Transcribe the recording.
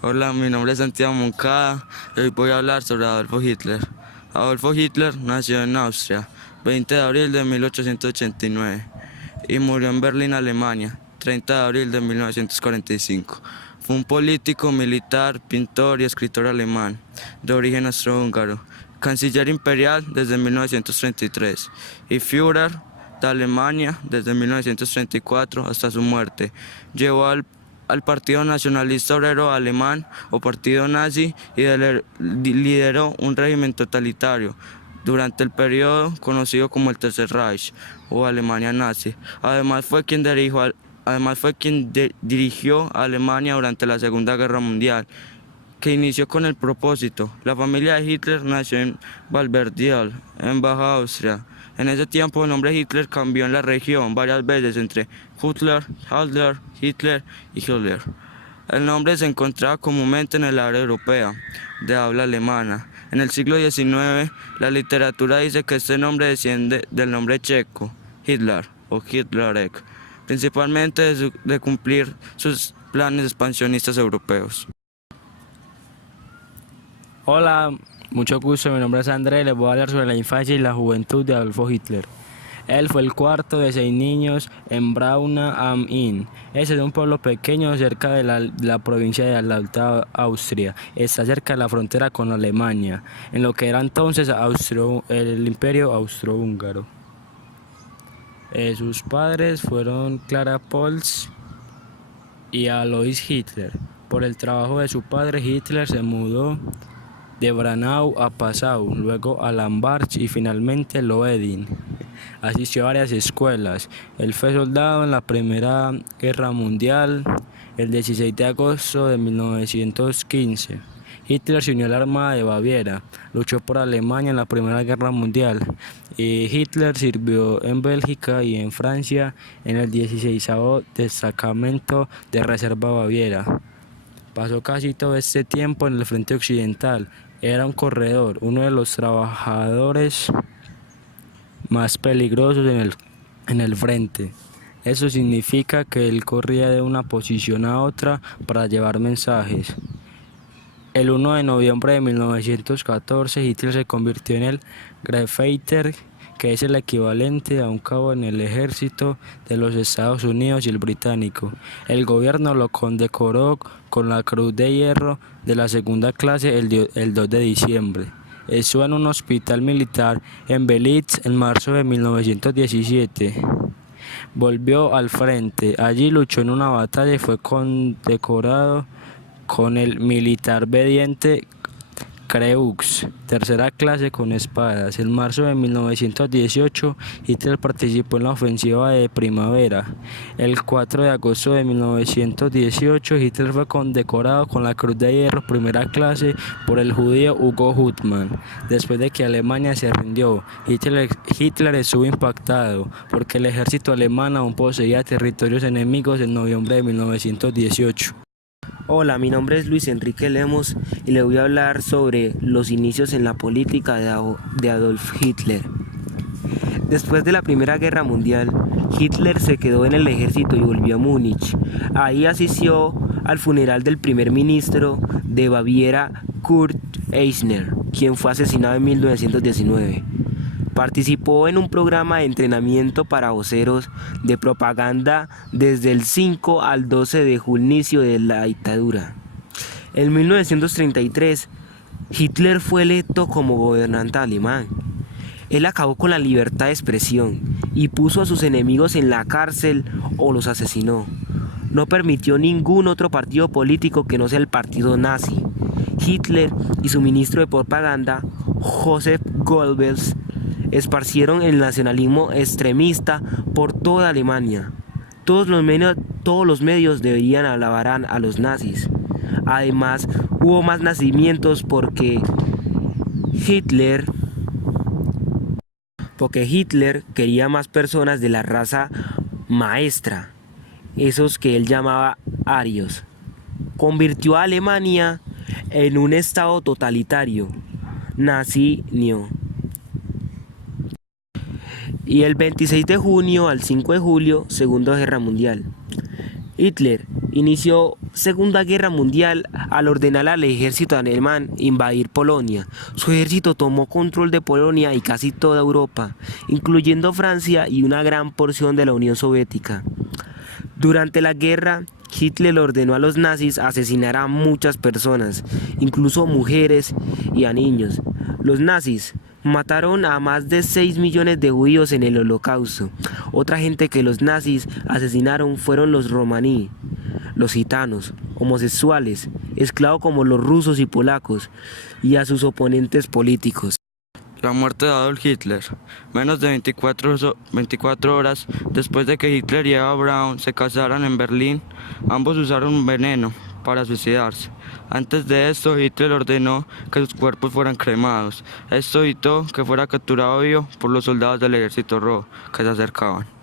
Hola, mi nombre es Santiago Moncada y hoy voy a hablar sobre Adolfo Hitler. Adolfo Hitler nació en Austria, 20 de abril de 1889 y murió en Berlín, Alemania, 30 de abril de 1945. Fue un político, militar, pintor y escritor alemán, de origen austrohúngaro, canciller imperial desde 1933 y Führer de Alemania desde 1934 hasta su muerte. Llevó al Partido Nacionalista Obrero Alemán o Partido Nazi y lideró un régimen totalitario durante el periodo conocido como el Tercer Reich o Alemania nazi. Además fue quien dirigió a Alemania durante la Segunda Guerra Mundial, que inició con el propósito. La familia de Hitler nació en Valberdial, en Baja Austria. En ese tiempo el nombre Hitler cambió en la región varias veces entre Hitler, Hitler y Hitler. El nombre se encontraba comúnmente en el área europea, de habla alemana. En el siglo XIX, la literatura dice que este nombre desciende del nombre checo, Hitler o Hitlerek, principalmente de cumplir sus planes expansionistas europeos. Hola, mucho gusto, mi nombre es André, les voy a hablar sobre la infancia y la juventud de Adolfo Hitler. Él fue el cuarto de 6 niños en Brauna am Inn. Es de un pueblo pequeño cerca de la provincia de la Alta Austria. Está cerca de la frontera con Alemania, en lo que era entonces el Imperio Austrohúngaro. Sus padres fueron Clara Pölzl y Alois Hitler. Por el trabajo de su padre, Hitler se mudó de Branau a Passau, luego a Lamberts y finalmente Loeding. Asistió a varias escuelas. Él fue soldado en la Primera Guerra Mundial el 16 de agosto de 1915. Hitler se unió a la Armada de Baviera, luchó por Alemania en la Primera Guerra Mundial y Hitler sirvió en Bélgica y en Francia en el 16º Destacamento de Reserva Baviera. Pasó casi todo este tiempo en el frente occidental. Era un corredor, uno de los trabajadores más peligrosos en el frente. Eso significa que él corría de una posición a otra para llevar mensajes. El 1 de noviembre de 1914, Hitler se convirtió en el Gefreiter, que es el equivalente a un cabo en el ejército de los Estados Unidos y el británico. El gobierno lo condecoró con la Cruz de Hierro de la segunda clase el 2 de diciembre. Estuvo en un hospital militar en Belitz en marzo de 1917. Volvió al frente. Allí luchó en una batalla y fue condecorado con el Militar Obediente Kreux, tercera clase con espadas. En marzo de 1918, Hitler participó en la ofensiva de primavera. El 4 de agosto de 1918, Hitler fue condecorado con la Cruz de Hierro primera clase por el judío Hugo Hutman. Después de que Alemania se rindió, Hitler estuvo impactado porque el ejército alemán aún poseía territorios enemigos en noviembre de 1918. Hola, mi nombre es Luis Enrique Lemos y le voy a hablar sobre los inicios en la política de Adolf Hitler. Después de la Primera Guerra Mundial, Hitler se quedó en el ejército y volvió a Múnich. Ahí asistió al funeral del primer ministro de Baviera, Kurt Eisner, quien fue asesinado en 1919. Participó en un programa de entrenamiento para voceros de propaganda desde el 5 al 12 de inicio de la dictadura. En 1933, Hitler fue electo como gobernante alemán. Él acabó con la libertad de expresión y puso a sus enemigos en la cárcel o los asesinó. No permitió ningún otro partido político que no sea el partido nazi. Hitler y su ministro de propaganda, Joseph Goebbels, esparcieron el nacionalismo extremista por toda Alemania. Todos los medios deberían alabar a los nazis. Además, hubo más nacimientos porque Hitler quería más personas de la raza maestra, esos que él llamaba arios. Convirtió a Alemania en un estado totalitario, nazi-neo. Y el 26 de junio al 5 de julio, Segunda Guerra Mundial. Hitler inició Segunda Guerra Mundial, al ordenar al ejército alemán invadir Polonia, su ejército tomó control de Polonia y casi toda Europa, incluyendo Francia y una gran porción de la Unión Soviética. Durante la guerra, Hitler ordenó a los nazis asesinar a muchas personas, incluso mujeres y a niños. Los nazis mataron a más de 6 millones de judíos en el Holocausto. Otra gente que los nazis asesinaron fueron los romaní, los gitanos, homosexuales, esclavos como los rusos y polacos, y a sus oponentes políticos. La muerte de Adolf Hitler. Menos de 24 horas después de que Hitler y Eva Braun se casaran en Berlín, ambos usaron veneno para suicidarse. Antes de esto, Hitler ordenó que sus cuerpos fueran cremados. Esto evitó que fuera capturado vivo por los soldados del Ejército Rojo que se acercaban.